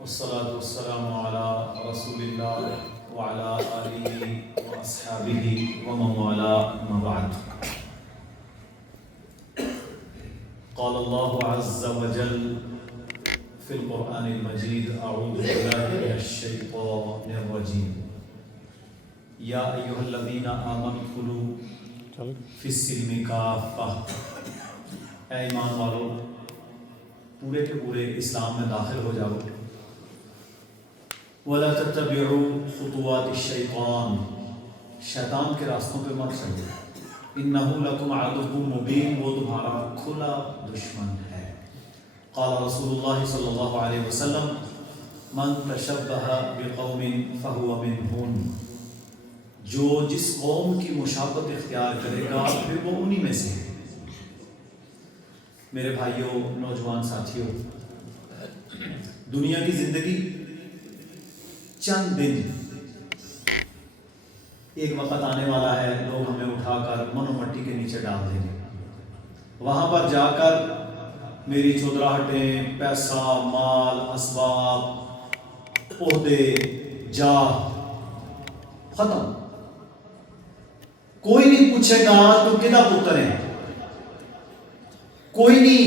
والصلاة والسلام على رسول الله وعلى آله وأصحابه ومن والاه أما بعد. قال الله عز وجل في القرآن المجيد: أعوذ بالله من الشيطان الرجيم. يا أيها الذين آمنوا ادخلوا في السلم كافة. اے ایمان والو، پورے کے پورے اسلام میں داخل ہو جاؤ. وَلَا تَتَّبِعُوا خُطُوَاتِ الشَّيْطَانِ. شیطان کے راستوں پہ مت چلو. إِنَّهُ لَكُمْ عَدُوٌّ مُبِينٌ. وہ تمہارا کھلا دشمن ہے. قال رسول اللہ صلی اللہ علیہ وسلم: من تشبہ بقوم فهو منهم. جو جس قوم کی مشابہت اختیار کرے گا پھر وہ انہی میں سے ہے. میرے بھائیوں، نوجوان ساتھیوں، دنیا کی زندگی چند دن، ایک وقت آنے والا ہے لوگ ہمیں اٹھا کر من و مٹی کے نیچے ڈال دیں گے. وہاں پر جا کر میری چودراہٹیں، پیسہ، مال، اسباب، عہدے، جاہ ختم. کوئی نہیں پوچھے گا تو کدا پتر ہے. کوئی نہیں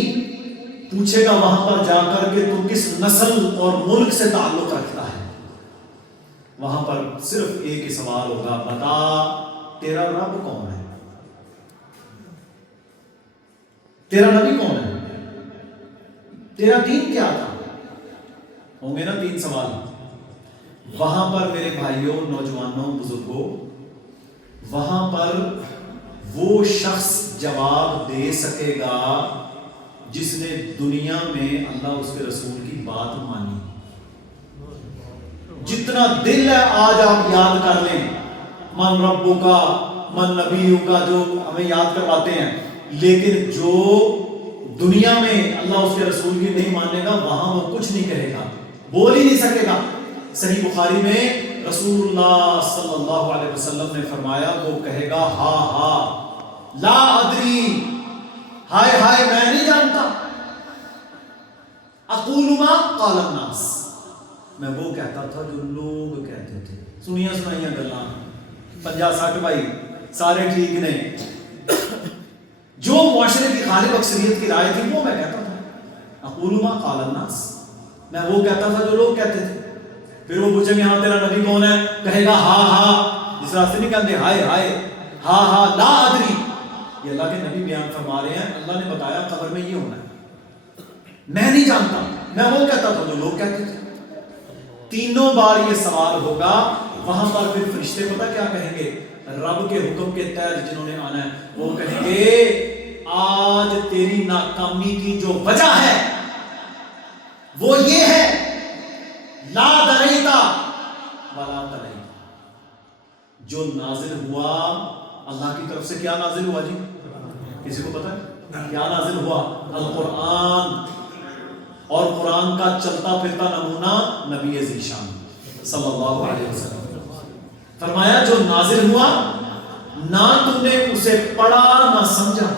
پوچھے گا وہاں پر جا کر کہ تو کس نسل اور ملک سے تعلق رکھتا ہے. وہاں پر صرف ایک ہی سوال ہوگا: بتا تیرا رب کون ہے؟ تیرا نبی کون ہے؟ تیرا دین کیا تھا؟ ہوں گے نا 3 سوال. وہاں پر میرے بھائیوں، نوجوانوں، بزرگوں، وہاں پر وہ شخص جواب دے سکے گا جس نے دنیا میں اللہ اس کے رسول کی بات مانی. جتنا دل ہے آج آپ یاد کر لیں، من ربوں کا، من نبیوں کا، جو ہمیں یاد کرواتے ہیں. لیکن جو دنیا میں اللہ اس کے رسول کی نہیں مانے گا وہاں وہ کچھ نہیں کہے گا، بول ہی نہیں سکے گا. صحیح بخاری میں رسول اللہ صلی اللہ علیہ وسلم نے فرمایا، وہ کہے گا ہا ہا لا ادری، ہائے ہائے میں نہیں جانتا. اقول ما قال الناس، میں وہ کہتا تھا جو لوگ کہتے تھے. سنیاں سنائیاں گلاں 50-60 بھائی سارے ٹھیک نہیں. جو معاشرے کی غالب اکثریت کی رائے تھی وہ میں کہتا تھا. اقول ما قال الناس، میں وہ کہتا تھا جو لوگ کہتے تھے. پھر وہ پوچھیں گے ہاں تیرا نبی کون ہے؟ کہے گا ہاں ہاں، جس راستے نہیں کہتے ہائے ہائے، ہاں ہاں لا ادری. یہ اللہ کے نبی بیان فرما رہے ہیں، اللہ نے بتایا قبر میں یہ ہونا ہے. میں نہیں جانتا، میں وہ کہتا تھا جو لوگ کہتے تھے. 3 بار یہ سوال ہوگا. وہاں پر پھر فرشتے پتہ کیا کہیں گے؟ رب کے حکم کے تحت جنہوں نے آنا ہے وہ کہیں گے آج تیری ناکامی کی جو وجہ ہے وہ یہ ہے لا دریتا ولا تلیتا. جو نازل ہوا اللہ کی طرف سے، کیا نازل ہوا جی؟ کسی کو پتہ ہے کیا نازل ہوا؟ القرآن. اور قرآن کا چلتا پھرتا نمونہ نبی ذیشان صلی اللہ علیہ وسلم. فرمایا جو نازل ہوا نہ تم نے اسے پڑھا نہ سمجھا.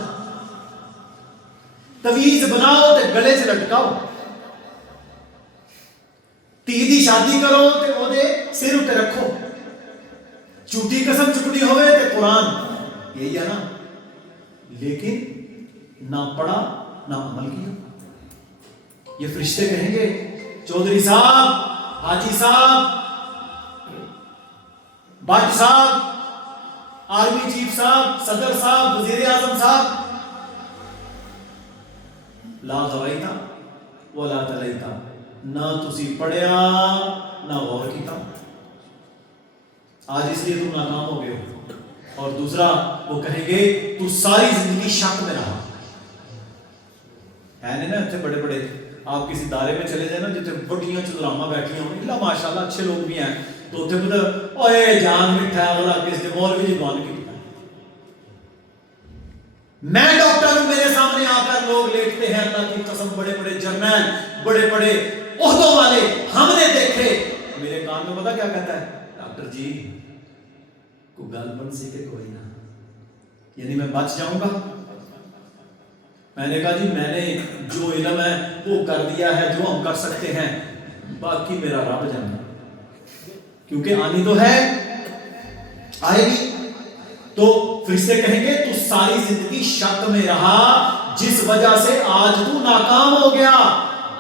تویز بناؤ تے گلے سے لٹکاؤ، تی دی شادی کرو تے وہ دے سر تے رکھو، جھوٹی قسم چکڑی ہوئے تے قرآن. یہی ہے نا. لیکن نہ پڑھا نہ عمل کیا. یہ فرشتے کہیں گے چودھری صاحب، حاجی صاحب، بٹ صاحب، آرمی چیف صاحب، صدر صاحب، وزیر اعظم صاحب، لا غویتا ولا تلیتا. نہ تسی پڑھیا نہ غور کیتا. آج اس لیے تم ناکام ہو گئے ہو. اور دوسرا وہ کہیں گے تو ساری زندگی شک میں رہا ہے. نہیں نا اتنے بڑے بڑے آپ کسی دارے میں چلے جائیں نا جتنے بڑیاں چودرامہ بیٹھی ہوں، اللہ ماشاءاللہ اچھے لوگ بھی ہیں، تو اتنے پتہ اوے جان مٹھا ہے والا کس نے مولوی جی دعان کی. میں ڈاکٹر ہوں، میرے سامنے آ کر لوگ لیٹتے ہیں اللہ کی قسم، بڑے بڑے جرنیل، بڑے بڑے عہدوں والے ہم نے دیکھے. میرے کان میں پتہ کیا کہتا ہے؟ ڈاکٹر جی کو گل بن سکے کوئی نہ، یعنی میں بچ جاؤں گا. میں نے کہا جی میں نے جو علم ہے وہ کر دیا ہے جو ہم کر سکتے ہیں. باقی میرا رب جانا، کیونکہ آنی تو ہے، آئے گی۔ تو فرشتے کہیں گے تو ساری زندگی شک میں رہا، جس وجہ سے آج تو ناکام ہو گیا۔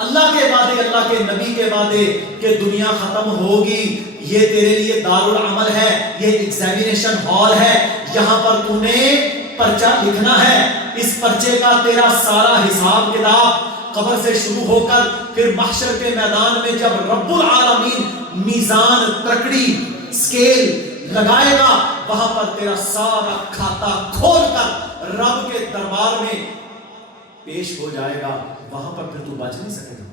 اللہ کے وعدے، اللہ کے نبی کے وعدے کہ دنیا ختم ہوگی، یہ تیرے لیے دارالعمل ہے، یہ ایگزامینیشن ہال ہے، یہاں پر تو نے پرچہ لکھنا ہے۔ اس پرچے کا تیرا سارا حساب کتاب قبر سے شروع ہو کر پھر محشر کے میدان میں جب رب العالمین میزان، ترکڑی، سکیل لگائے گا، وہاں پر تیرا سارا کھاتا کھول کر رب کے دربار میں پیش ہو جائے گا، وہاں پر پھر تو بچ نہیں سکے گا۔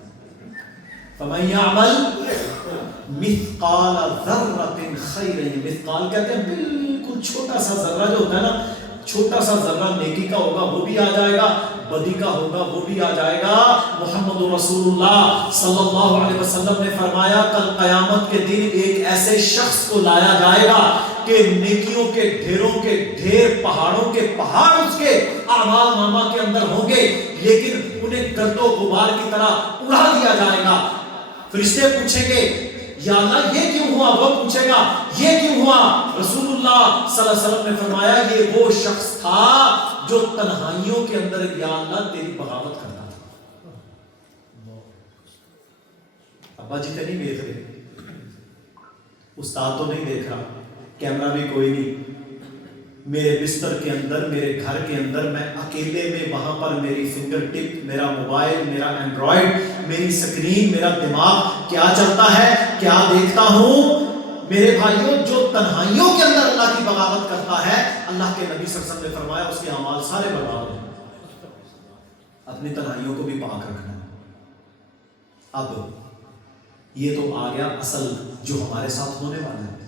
فَمَن يَعْمَلْ مِثْقَالَ ذَرَّةٍ خَيْرًا، مثقال کہتے ہیں بالکل چھوٹا سا ذرہ جو ہوتا ہے نا، چھوٹا سا ذرہ نیکی کا ہوگا وہ بھی آ جائے گا، بدی کا ہوگا وہ بھی آ جائے گا۔ محمد رسول اللہ صلی اللہ علیہ وسلم نے فرمایا کل قیامت کے دن ایک ایسے شخص کو لایا جائے گا کہ نیکیوں کے ڈھیروں کے ڈھیر، پہاڑوں کے پہاڑ اس کے اعمال نامہ کے اندر ہوں گے، لیکن انہیں گرد و غبار کی طرح اڑا دیا جائے گا۔ فرشتے پوچھیں گے یا اللہ یہ کیوں ہوا؟ وہ پوچھے گا یہ کیوں ہوا؟ رسول اللہ صلی اللہ علیہ وسلم نے فرمایا یہ وہ شخص تھا جو تنہائیوں کے اندر یا اللہ تیری بغاوت کرتا تھا۔ ابا جی تو نہیں دیکھ رہے، استاد تو نہیں دیکھ رہا، کیمرہ بھی کوئی نہیں، میرے بستر کے اندر، میرے گھر کے اندر میں اکیلے میں، وہاں پر میری فنگر ٹپ، میرا موبائل، میرا اینڈرائیڈ، میری سکرین، میرا دماغ کیا چلتا ہے، کیا دیکھتا ہوں؟ میرے بھائیوں، جو تنہائیوں کے اندر اللہ کی بغاوت کرتا ہے، اللہ کے نبی صلی اللہ علیہ وسلم نے فرمایا اس کے اعمال سارے برباد ہیں۔ اپنی تنہائیوں کو بھی پاک رکھنا ہے۔ اب یہ تو آ گیا اصل جو ہمارے ساتھ ہونے والا ہے۔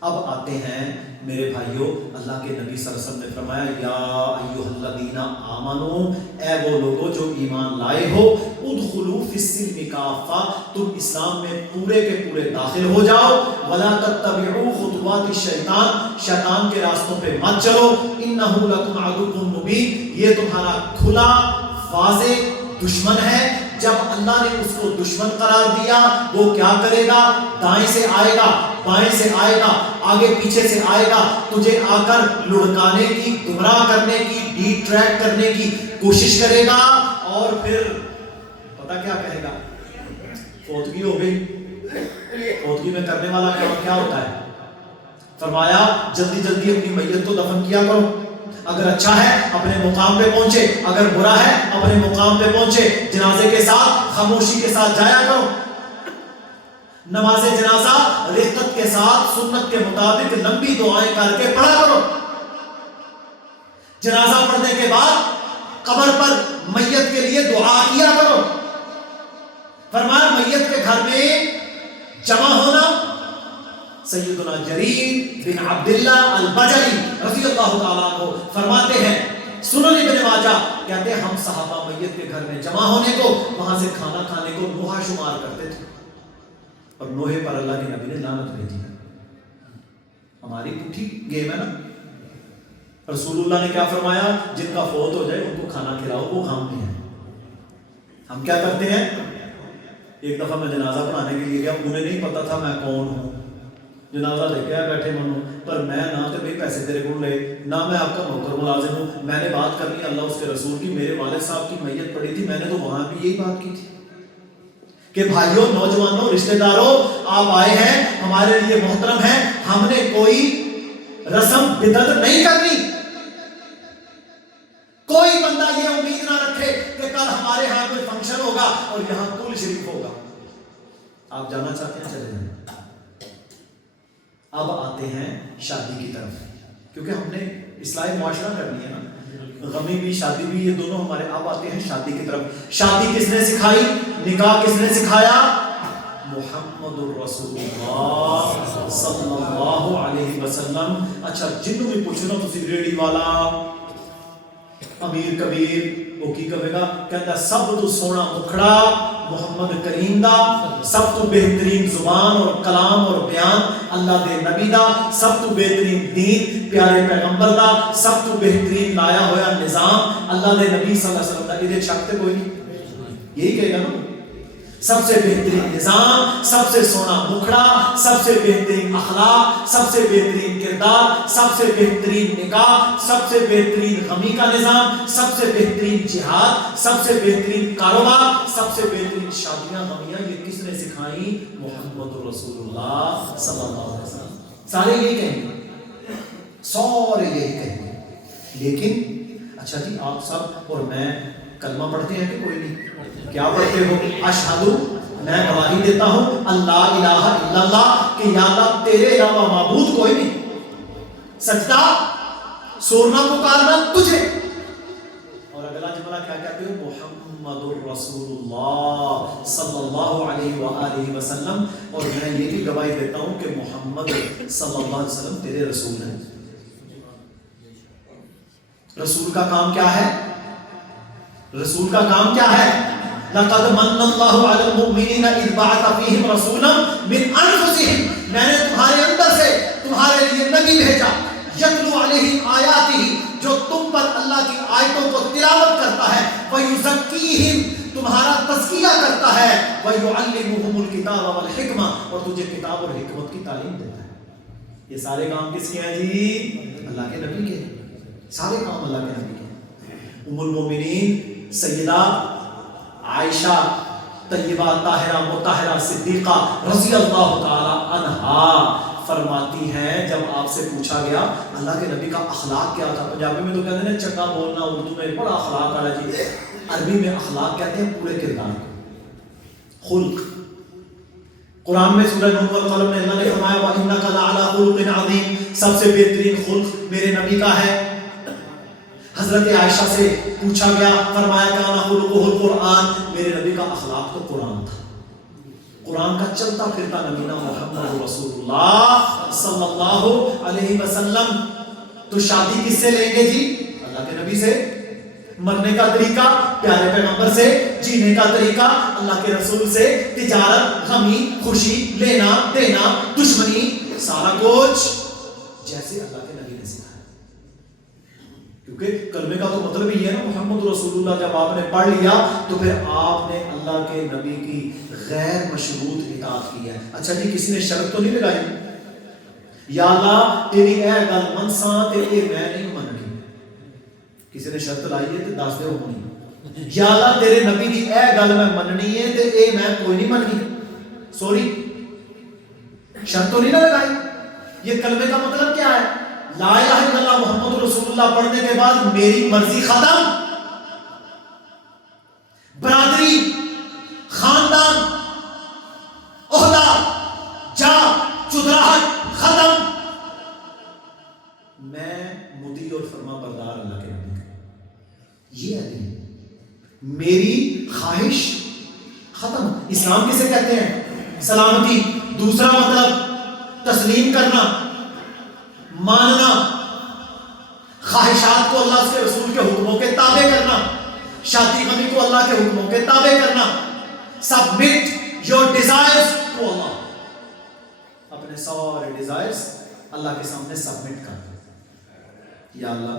اب آتے ہیں میرے بھائیوں، اللہ کے نبی صلی اللہ علیہ وسلم نے فرمایا یا ایھا الذین آمنو، اے وہ لوگو جو ایمان لائے ہو، ادخلوا فی السلم کافہ، تم اسلام میں پورے کے پورے داخل ہو جاؤ، ولا تتبعوا خطوات الشیطان، شیطان کے راستوں پہ مت چلو، انہ لکم عدو مبین، یہ تمہارا کھلا واضح دشمن ہے۔ جب اللہ نے اس کو دشمن قرار دیا، وہ کیا کرے گا؟ دائیں سے آئے گا، بائیں سے آئے گا، آگے پیچھے سے آئے گا، تجھے آ کر لڑکانے کی، گمراہ کرنے کی، ڈی ٹریک کرنے کی کوشش کرے گا، اور پھر پتہ کیا کہے گا؟ فوتگی ہو گئی۔ فوتگی میں کرنے والا کیا ہوتا ہے؟ فرمایا جلدی جلدی اپنی میت کو دفن کیا کرو، اگر اچھا ہے اپنے مقام پہ پہنچے، اگر برا ہے اپنے مقام پہ پہنچے، جنازے کے ساتھ خاموشی کے ساتھ جایا کرو، نماز جنازہ رقت کے ساتھ سنت کے مطابق لمبی دعائیں کر کے پڑھا کرو، جنازہ پڑھنے کے بعد قبر پر میت کے لیے دعا کیا کرو۔ فرمایا میت کے گھر میں جمع ہونا، سیدنا جریر بن عبداللہ البجلی رضی اللہ تعالیٰ عنہ فرماتے ہیں، سنن ابن ماجہ کہتے ہیں ہم صحابہ میت کے گھر میں جمع ہونے کو، وہاں سے کھانا کھانے کو نوحہ شمار کرتے تھے، اور نوحے پر اللہ کے نبی نے لعنت بھیجی۔ ہماری پوٹھی گیم ہے نا۔ رسول اللہ نے کیا فرمایا؟ جن کا فوت ہو جائے ان کو کھانا کھلاؤ، وہ ہم بھی ہیں۔ ہم کیا کرتے ہیں؟ ایک دفعہ میں جنازہ پڑھانے کے لیے گیا، انہیں نہیں پتا تھا میں کون ہوں، جنازہ لے کے بیٹھے منو، پر میں نہ تو بھائی پیسے تیرے کو لے، نہ میں آپ کا نوکر ملازم ہوں، میں نے بات کرنی اللہ اس کے رسول کی، میرے والد صاحب کی میت پڑی تھی، میں نے تو وہاں بھی یہی بات کی تھی کہ بھائیوں، نوجوانوں، رشتہ داروں، آپ آئے ہیں، ہمارے لیے محترم ہیں، ہم نے کوئی رسم بدعت نہیں کرنی۔ کوئی بندہ یہ امید نہ رکھے کہ کل ہمارے ہاں کوئی فنکشن ہوگا اور یہاں کل شریف ہوگا۔ آپ جانا چاہتے ہیں چلے جائیں۔ اب آتے ہیں شادی کی طرف، کیونکہ ہم نے اصلاح معاشرہ کرنی ہے نا، غمی بھی شادی بھی، یہ دونوں ہمارے۔ اب آتے ہیں شادی کی طرف۔ شادی کس نے سکھائی؟ نکاح کس نے سکھایا؟ محمد الرسول اللہ صلی اللہ علیہ وسلم۔ اچھا جنوں بھی پوچھو نا تسی ریڑی والا، امیر کبیر، وہ کی کہے گا؟ کہتا سب تو سونا مکھڑا محمد کریم دا، سب تو بہترین زبان اور کلام اور بیان اللہ دے نبی دا، سب تو بہترین دین پیارے پیغمبر دا، سب تو بہترین لایا ہویا نظام اللہ دے نبی صلی اللہ علیہ وسلم دا۔ یہ شک تے کوئی نہیں، یہی کہے گا نا۔ سب سے بہترین نظام، سب سے سونا مکھڑا، سب سے بہترین اخلاق، سب سے بہترین کردار، سب سے بہترین نکاح، سب سے بہترین غمی کا نظام، سب سے بہترین جہاد، سب سے بہترین کاروبار، سب سے بہترین شادیاں غمیاں، یہ کس نے سکھائی؟ محمد رسول اللہ صلی اللہ علیہ وسلم. سارے یہی کہیں گے، سارے یہی کہیں گے. لیکن اچھا جی آپ سب اور میں کلمہ پڑھتے ہیں کہ کوئی نہیں؟ کیا پڑھتے ہو؟ اشہدو، میں گواہی دیتا ہوں اللہ الہ الا اللہ، کہ یا اللہ تیرے علاوہ معبود کوئی نہیں، سجدہ سورنا پکارنا تجھے. اور اگلا جملہ کیا کہتے ہو؟ محمد رسول اللہ صلی اللہ علیہ وآلہ وسلم. اور میں یہ بھی گواہی دیتا ہوں کہ محمد صلی اللہ علیہ وسلم تیرے رسول ہیں. رسول کا کام کیا ہے؟ رسول کا کام کیا ہے؟ لقد من اللہ علی المؤمنین اذ بعث فیہم رسولا من انفسہم، میں نے تمہارے اندر سے تمہارے لیے نبی بھیجا، یتلو علیہم آیاتہ، جو تم پر اللہ کی آیتوں کو تلاوت کرتا ہے، ویزکیہم، تمہارا تزکیہ کرتا ہے، ویعلمہم الکتاب والحکمہ، اور تجھے کتاب اور حکمت کی تعلیم دیتا ہے. یہ سارے کام کس کے ہیں جی؟ اللہ کے نبی کے. سارے کام اللہ کے نبی کے. ام المومنین سیدہ عائشہ طیبہ طاہرہ مطہرہ صدیقہ رضی اللہ تعالی عنہا فرماتی ہیں، جب آپ سے پوچھا گیا اللہ کے نبی کا اخلاق کیا تھا، پنجابی میں تو کہتے ہیں چنگا بولنا، اردو میں بڑا اخلاق والا جی، عربی میں اخلاق کہتے ہیں پورے کردار کو، خلق. قرآن میں سورہ نون والقلم میں اللہ نے فرمایا وَإِنَّكَ لَعَلَىٰ خُلُقٍ عَظِيمٍ، سب سے بہترین خلق میرے نبی کا ہے. حضرت عائشہ سے پوچھا گیا، فرمایا کان خلقہ القرآن، میرے نبی کا اخلاق تو قرآن تھا. قرآن کا چلتا پھرتا نبینا محمد رسول اللہ صلی اللہ علیہ وسلم. تو شادی کس سے لیں گے جی؟ اللہ کے نبی سے. مرنے کا طریقہ پیارے پیغمبر سے، جینے کا طریقہ اللہ کے رسول سے. تجارت، غمی، خوشی، لینا دینا، دشمنی، سارا کچھ جیسے اللہ کے نبی نے سکھایا. کیونکہ کلمے کا تو مطلب ہی ہے نا محمد رسول اللہ. جب آپ نے پڑھ لیا تو پھر آپ نے اللہ کے نبی کی غیر مشروط اطاعت کی ہے. اچھا جی کسی نے شرط تو نہیں لگائی یا اللہ تیری اے گل منساں تے اے میں نہیں مننی؟ کسی نے شرط لائی ہے تو دس دے ہونی، یا اللہ تیرے نبی دی اے گل میں مننی ہے تے اے میں کوئی نہیں مننی. سوری شرط تو نہیں نہ لگائی. یہ کلمے کا مطلب کیا ہے؟ لا الہ الا اللہ محمد رسول اللہ پڑھنے کے بعد میری مرضی ختم، برادری، خاندان، عہدہ، جا، چدراہٹ ختم. میں مطیع اور فرما بردار اللہ کے نبی کا. یہ ہے دین. میری خواہش ختم. اسلام کسے کہتے ہیں؟ سلامتی. دوسرا مطلب تسلیم کرنا، ماننا، خواہشات کو اللہ کے رسول کے حکموں کے تابع کرنا، شادی غمی کو اللہ کے حکموں کے تابع کرنا. سبمٹ یور ڈیزائرز ٹو اللہ، اپنے سارے ڈیزائرز اللہ کے سامنے سبمٹ کر. یا اللہ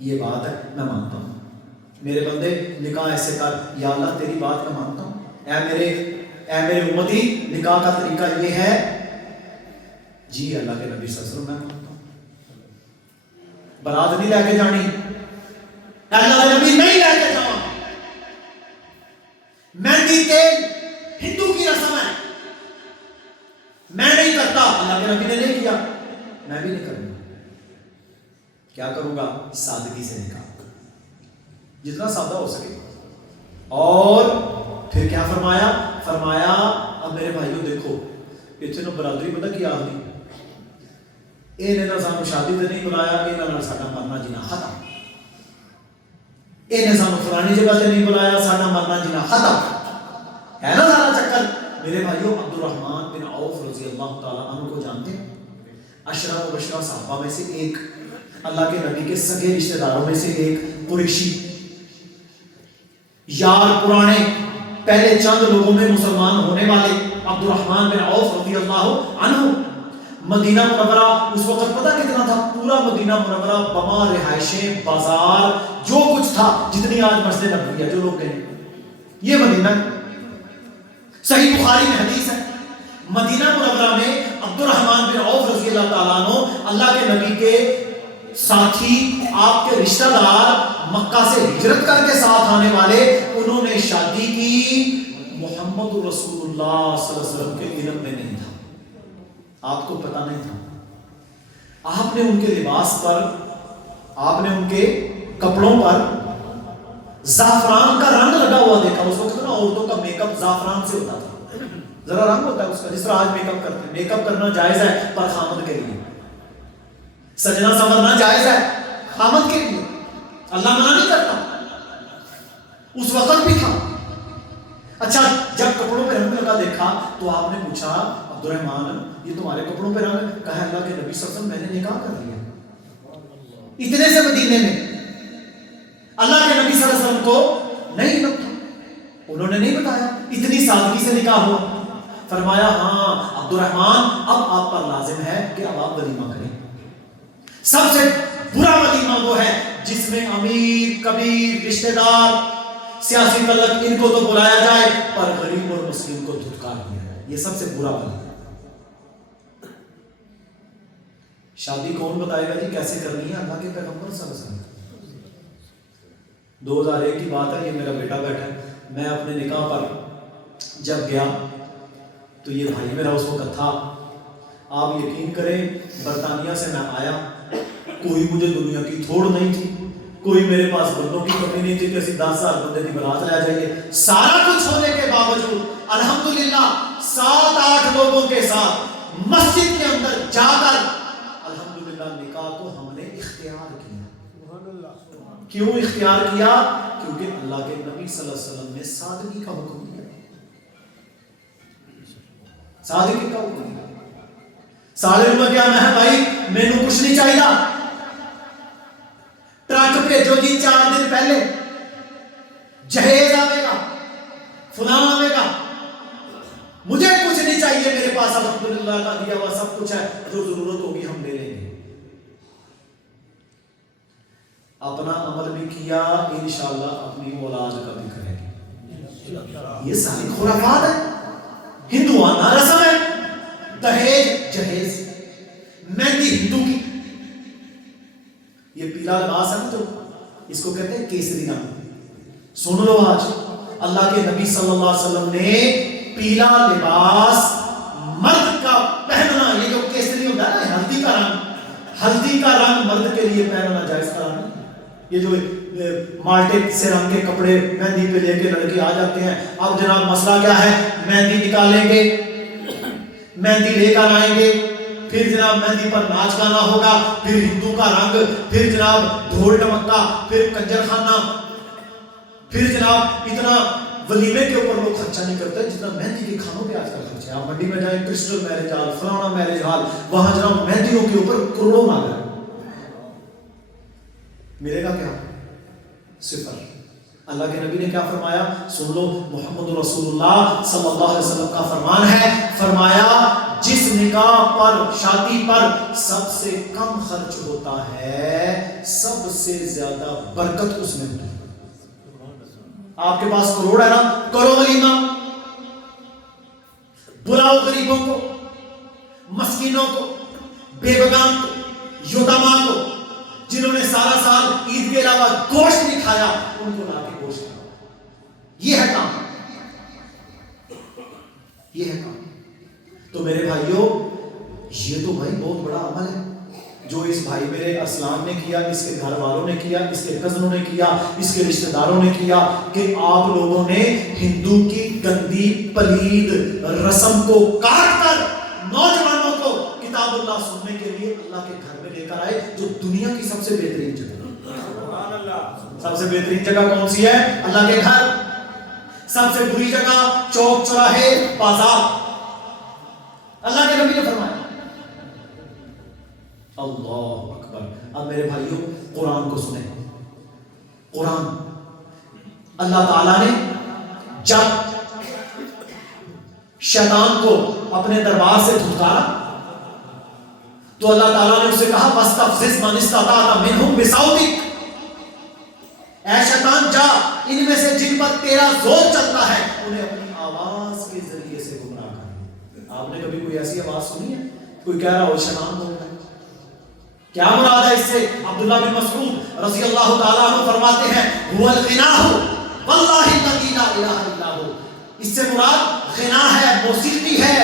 یہ بات ہے میں مانتا ہوں، میرے بندے نکاح ایسے کر، یا اللہ تیری بات میں مانتا ہوں. اے میرے امتی نکاح کا طریقہ یہ ہے جی اللہ کے نبی صلی اللہ علیہ وسلم میں مانتا ہوں. برات نہیں لے کے جانی، اللہ کے نبی نہیں لے کے جانا. مہندی تیل ہندو کی رسم ہے، میں نہیں کرتا. اللہ کے نبی نے نہیں کیا، میں بھی نہیں کروں گا. کیا کروں گا؟ سادگی سے نکاح، جتنا سادہ ہو سکے. اور پھر کیا فرمایا؟ فرمایا اب میرے بھائیوں دیکھو اتنے برادری پتہ کی آخری یہ نے سانو شادی تے نہیں بلایا، یہ ساڈا مرنا جینا ختم. یہ نے سانو فلانی جگہ تے نہیں بلایا، ساڈا مرنا جینا ختم. ہے نا سارا چکر. میرے بھائیوں عبد الرحمن بن عوف رضی اللہ تعالیٰ عنہ کو جانتے ہیں؟ عشرہ مبشرہ صحابہ میں سے ایک، اللہ کے نبی کے سگے رشتہ داروں میں سے ایک، قریشی یار پرانے، پہلے چند لوگوں میں مسلمان ہونے والے عبد الرحمن بن عوف رضی اللہ عنہ. مدینہ منورہ اس وقت پتہ کتنا تھا؟ پورا مدینہ منورہ بما رہائشیں، بازار، جو کچھ تھا، جتنی آج مسجد نبوی ہے جو لوگ گئے، یہ مدینہ. صحیح بخاری میں حدیث ہے، مدینہ منورہ میں عبد الرحمن بن عوف رضی اللہ تعالیٰ عنہ، اللہ کے نبی کے ساتھی، آپ کے رشتہ دار، مکہ سے ہجرت کر کے ساتھ آنے والے، انہوں نے شادی کی، محمد رسول اللہ صلی اللہ علیہ وسلم کے علم میں نہیں تھا، آپ کو پتہ نہیں تھا۔ آپ نے ان کے لباس پر، آپ نے ان کے کپڑوں پر زعفران کا رنگ لگا ہوا دیکھا۔ اس وقت نا عورتوں کا میک اپ زعفران سے ہوتا تھا، ذرا رنگ ہوتا ہے اس کا، جس طرح آج میک اپ کرتے ہیں۔ میک اپ کرنا جائز ہے پر خامد کے لیے، سجنا سنورنا جائز ہے خامد کے لیے، اللہ منع نہیں کرتا، اس وقت بھی تھا۔ اچھا، جب کپڑوں پہ رنگ لگا دیکھا تو آپ نے پوچھا، عبد الرحمن یہ تمہارے کپڑوں پہ رنگ؟ کہا اللہ کے نبی صلی اللہ علیہ وسلم میں نے نکاح کر لیا اتنے سے مدینے میں۔ اللہ کے نبی صلی اللہ علیہ وسلم کو نہیں علم تھا، انہوں نے نہیں بتایا، اتنی سادگی سے نکاح ہوا۔ فرمایا ہاں عبد الرحمن، اب آپ پر لازم ہے کہ اب آپ ولیمہ کریں۔ سب سے برا ولیمہ وہ ہے جس میں امیر، کبیر، رشتہ دار، سیاسی تعلق، ان کو تو بلایا جائے پر غریب اور مسکین کو دھتکار دیا جائے، یہ سب سے برا ولیمہ۔ شادی کون بتائے گا جی کیسے کرنی ہے؟ اللہ کے پیغمبر صلی اللہ علیہ وسلم۔ 2001 کی بات ہے، یہ میرا بیٹا بیٹھا ہے، میں اپنے نکاح پر جب گیا تو یہ بھائی میرا اس وقت تھا، آپ یقین کریں برطانیہ سے میں آیا، کوئی مجھے دنیا کی تھوڑ نہیں تھی، کوئی میرے پاس بندوں کی کمی نہیں تھی کہ اسی 10,000 بندے کی برات لے جائیے، سارا کچھ ہونے کے باوجود الحمدللہ 7-8 لوگوں کے ساتھ مسجد کے اندر جا کر الحمدللہ نکاح کو ہم نے اختیار کیا۔ کیوں اختیار کیا؟ کیونکہ اللہ کے نبی صلی اللہ علیہ وسلم نے سادگی کا حکم دیا، سادگی کا حکم دیا۔ سارے لوگ کیا میں بھائی مینوں کچھ نہیں چاہیے، ٹرک بھیجو جی 4 دن پہلے، جہیز آئے گا، فلاں آئے گا، مجھے کچھ نہیں چاہیے، میرے پاس الحمدللہ کا دیا ہوا سب کچھ ہے، جو ضرورت ہوگی ہم لے لیں گے۔ اپنا عمل بھی کیا، انشاءاللہ اپنی اولاد کا بھی کریں گے۔ یہ ساری خرافات ہے، ہندوانہ رسم ہے، دہیج جہیز، مہندی ہندو کی، یہ پیلا لباس ہے نا جو اس کو کہتے ہیں کیسری رنگ، سن لو آج اللہ کے نبی صلی اللہ علیہ وسلم نے پیلا لباس مرد کا پہننا، یہ جو کیسری ہوتا ہے نا ہلدی کا رنگ، ہلدی کا رنگ مرد کے لیے پہننا جائز قرار نہیں۔ یہ جو مالٹے سے رنگ کے کپڑے مہندی پہ لے کے لڑکے آ جاتے ہیں، اب جناب مسئلہ کیا ہے، مہندی نکالیں گے، مہندی لے کر آئیں گے، پھر جناب مہندی پر ناچ گانا ہوگا، پھر ہندو کا رنگ، پھر جناب ڈھول ڈمکا، پھر کنجر خانہ، پھر جناب اتنا ولیمے کے اوپر لوگ خرچہ نہیں کرتے جتنا مہندی کے کھانوں پہ آج کل خرچہ ہے۔ آپ منڈی میں جائیں، کرسٹل میرج ہال، فلانا میرج ہال، وہاں جناب مہندیوں کے اوپر کروڑوں مانگ رہے ہیں، ملے گا کیا؟ صفر۔ اللہ کے نبی نے کیا فرمایا؟ سن لو، محمد رسول اللہ صلی اللہ علیہ وسلم کا فرمان ہے، فرمایا جس نکاح پر، شادی پر سب سے کم خرچ ہوتا ہے، سب سے زیادہ برکت اس میں ہوتی ہے۔ آپ کے پاس کروڑ ہے نا، کرو ولیمہ، بلاؤ غریبوں کو، مسکینوں کو، بے بگان کو، یتیماں کو، جنہوں نے سارا سال عید کے علاوہ گوشت نہیں کھایا، ان کو لا کے گوشت کھاؤ۔ یہ ہے کام، یہ ہے کام۔ تو میرے بھائیوں، یہ تو بھائی بہت بڑا عمل ہے جو اس بھائی میرے اسلام نے کیا، اس کے گھر والوں نے کیا، اس کے کزنوں نے کیا، اس کے رشتہ داروں نے کیا، کہ آپ لوگوں نے ہندو کی گندی پلید رسم کو کاٹ کر نوجوانوں کو کتاب اللہ سننے کے لیے اللہ کے گھر میں لے کر آئے، جو دنیا کی سب سے بہترین جگہ۔ سب سے بہترین جگہ کون سی ہے؟ اللہ کے گھر۔ سب سے بری جگہ چوک چوراہے بازار۔ اللہ کے نبی نے فرمایا۔ اللہ اکبر۔ اب میرے بھائیوں قرآن کو سنیں۔ قرآن، اللہ تعالیٰ نے جب شیطان کو اپنے دربار سے دھتکارا تو اللہ تعالیٰ نے اسے کہا وَاسْتَفْزِزْ مَنِ اسْتَطَعْتَ مِنْهُمْ بِصَوْتِكَ، اے شیطان جا ان میں سے جن پر تیرا زور چلتا ہے انہیں اپنی آواز کے ذریعے آپ نے کبھی کوئی ایسی آواز سنی ہے کوئی کہہ رہا ہو شنان بول رہا ہے؟ کیا مراد ہے اس سے؟ عبداللہ بن مسعود رضی اللہ تعالیٰ عنہ فرماتے ہیں هو الغناء واللہ الذی لا الہ الا ہو، اس سے مراد غنا ہے، موسیقی ہے،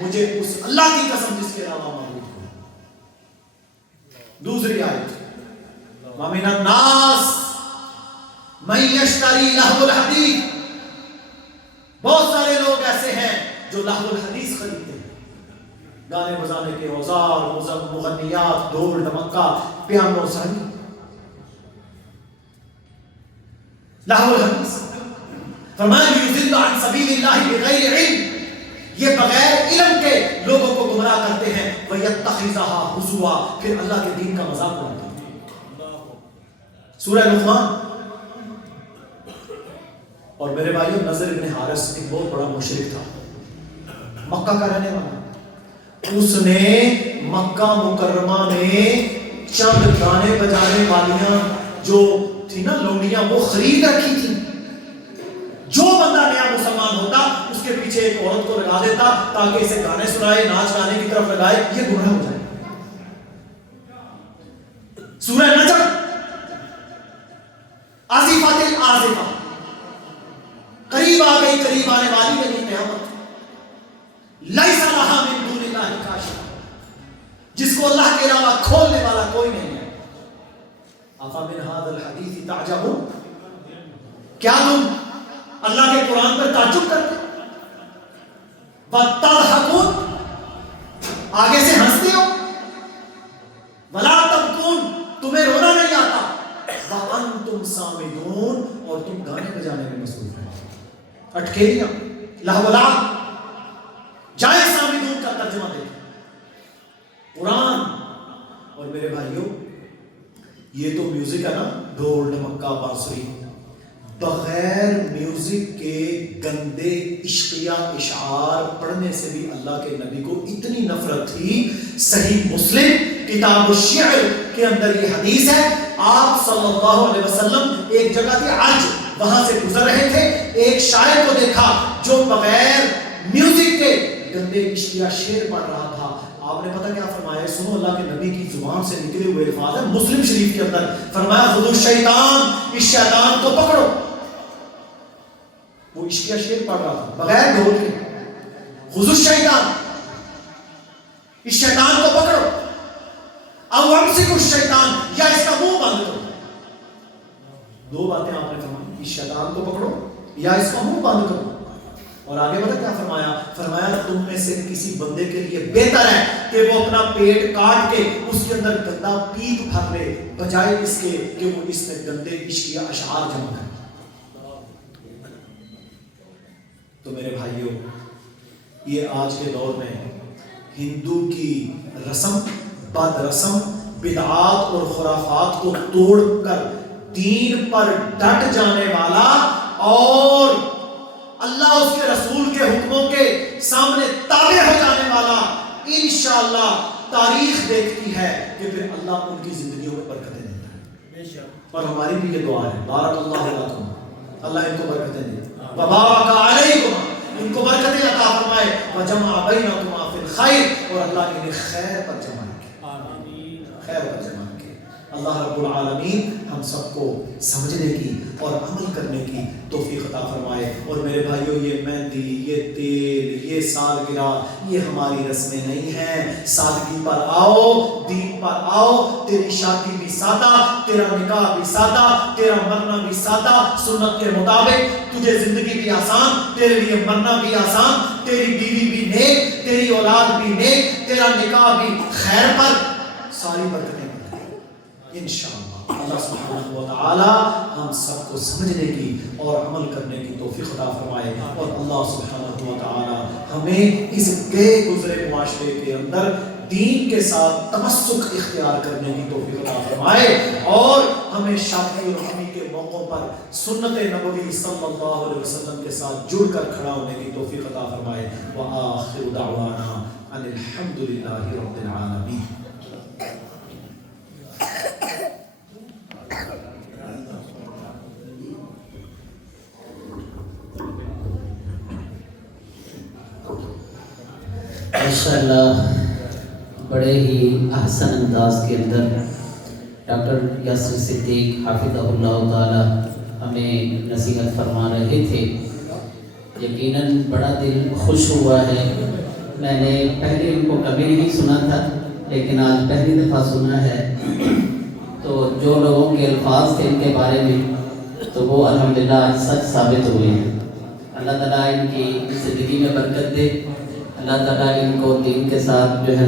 مجھے اس اللہ کی قسم جس کے علاوہ معبود ہو۔ دوسری آیت وَمِنَ النَّاسِ مَن يَشْتَرِي لَهْوَ الْحَدِيثِ، بہت سارے لوگ ایسے ہیں جو لہو الحدیث خریدتے ہیں، گانے بجانے کے اوزار، مغنیات، ڈھول ڈمکا، پیانو، ساری لہو الحدیث۔ فرمایا یضل عن سبیل اللہ بغیر علم، یہ بغیر علم کے لوگوں کو گمراہ کرتے ہیں، وَيَتَّخِذَهَا هُزُوًا، پھر اللہ کے دین کا مذاق اڑاتے ہیں۔ سورہ لقمان۔ اور میرے بھائیوں، نضر بن حارث ایک بہت بڑا مشرک تھا، مکہ کا رہنے والا۔ اس نے مکہ مکرمہ میں چند گانے بجانے والیاں جو تھی نا لونڈیاں، وہ خرید رکھی تھی۔ جو بندہ نیا مسلمان ہوتا اس کے پیچھے ایک عورت کو لگا دیتا تاکہ اسے گانے سنائے، ناچ گانے کی طرف لگائے، یہ گمراہ ہو جائے۔ سورہ نجم، آزفۃ الآزفہ، قریب آ گئی، قریب آنے والی ہے قیامت۔ لیس لہا من دون اللہ کاشف، جس کو اللہ کے علاوہ کھولنے والا کوئی نہیں ہے۔ افمن ھذا الحدیث تعجبون، کیا تم اللہ کے قرآن پر تعجب کرتے؟ وَتَضْحَكُونَ، آگے سے ہنستے ہو، وَلَا تَبْكُونَ، تمہیں رونا نہیں آتا، وَأَنْتُمْ صَامِدُونَ، اور تم گانے بجانے میں مصروف ہیں۔ اٹکیلیاں، لہو جائے صامدون کا ترجمہ دیکھیں قرآن۔ اور میرے بھائیوں، یہ تو میوزک ہے نا، ڈھول ڈمکا بانسری، بغیر میوزک کے گندے عشقیہ اشعار پڑھنے سے بھی اللہ کے نبی کو اتنی نفرت تھی۔ صحیح مسلم کتاب الشعر کے اندر یہ حدیث ہے، آپ صلی اللہ علیہ وسلم ایک جگہ تھی عرج، وہاں سے گزر رہے تھے، ایک شاعر کو دیکھا جو بغیر میوزک کے گندے عشقیہ شعر پڑھ رہا تھا۔ آپ نے پتہ کیا فرمایا؟ سنو، اللہ کے نبی کی زبان سے نکلے ہوئے الفاظ ہیں مسلم شریف کے اندر۔ فرمایا خذوا الشیطان، اس شیطان کو پکڑو۔ وہ عشقیہ شعر پڑھ رہا تھا بغیر ڈھول کے۔ خذوا الشیطان، اس شیطان کو پکڑو، او امسکوا الشیطان، یا اس کا منہ بند کرو۔ دو باتیں آپ نے فرمائی، اس شیطان کو پکڑو یا اس کا منہ بند کرو۔ اور آگے پتہ کیا فرمایا؟ فرمایا تم میں سے کسی بندے کے لیے بہتر ہے کہ وہ اپنا پیٹ کاٹ کے اس کے اندر گندا پیپ بھر لے، بجائے اس کے کہ وہ اس میں گندے عشقیہ اشعار جمع کرے۔ تو میرے بھائیوں، یہ آج کے دور میں ہندو کی رسم، بد رسم، بدعات اور خرافات کو توڑ کر دین پر ڈٹ جانے والا اور اللہ اس کے رسول کے حکموں کے سامنے تابع ہو جانے والا، انشاءاللہ تاریخ دیکھتی ہے کہ پھر اللہ ان کی زندگیوں میں برکتیں دیتا ہے۔ اور ہماری بھی یہ دعا ہے، بارک اللہ لکم، اللہ ان کو برکتیں دے، وبارک علیکم، ان کو برکتیں عطا فرمائے، وجمع بینکما فی الخیر، اور اللہ انہیں خیر پر جمع رکھے، خیر پر جمع رکھے۔ اللہ رب العالمین ہم سب کو سمجھنے کی اور عمل کرنے کی توفیق عطا فرمائے۔ اور میرے بھائیوں، یہ مہندی، یہ تیل، یہ سالگرہ، یہ ہماری رسمیں نہیں ہیں۔ سادگی پر آؤ، دین پر آؤ، تیری شادی بھی سادہ، تیرا نکاح بھی سادہ، تیرا مرنا بھی سادہ، سنت کے مطابق، تجھے زندگی بھی آسان، تیرے لیے مرنا بھی آسان، تیری بیوی بھی نیک، تیری اولاد بھی نیک، تیرا نکاح بھی خیر پر، ساری برکتیں انشاءاللہ۔ اللہ سبحانہ و تعالی ہم سب کو سمجھنے کی اور عمل کرنے کی توفیق عطا فرمائے، اور اللہ سبحانہ و تعالی ہمیں اس گئے گزرے معاشرے کے اندر دین کے ساتھ تمسک اختیار کرنے کی توفیق عطا فرمائے، اور ہمیں شادی اور غمی کے موقعوں پر سنت نبوی صلی اللہ علیہ وسلم کے ساتھ جڑ کر کھڑا ہونے کی توفیق عطا فرمائے۔ وآخر دعوانا ان الحمد للہ رب العالمین۔ ماشاءاللہ بڑے ہی احسن انداز کے اندر ڈاکٹر یاسر صدیق حافظہ اللہ تعالی ہمیں نصیحت فرما رہے تھے. یقیناً بڑا دل خوش ہوا ہے. میں نے پہلے ان کو کبھی نہیں سنا تھا لیکن آج پہلی دفعہ سنا ہے. تو جو لوگوں کے الفاظ تھے ان کے بارے میں تو وہ الحمدللہ آج سچ ثابت ہوئے ہیں. اللہ تعالیٰ ان کی زندگی میں برکت دے. اللہ تعالیٰ ان کو دین کے ساتھ جو ہے